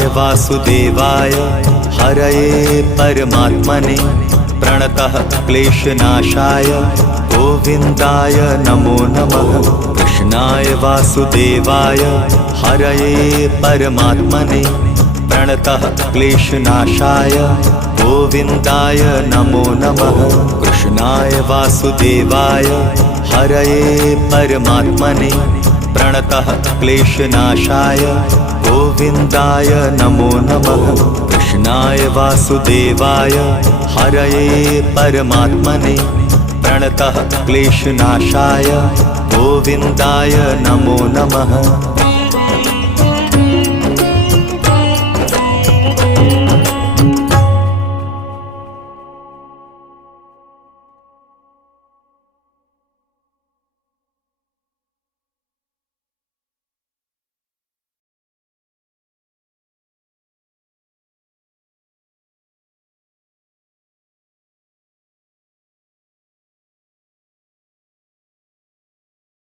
कृष्णाय वासुदेवाय हरये परमात्मने प्रणतः क्लेशनाशाय गोविन्दाय नमो नमः। कृष्णाय वासुदेवाय हरये परमात्मने प्रणतः क्लेशनाशाय गोविन्दाय नमो नमः। कृष्णाय वासुदेवाय हरये परमात्मने प्रणतः क्लेशनाशाय गोविन्दाय नमो नमः। कृष्णाय वासुदेवाय हरये परमात्मने प्रणतः क्लेशनाशाय गोविन्दाय नमो नमः।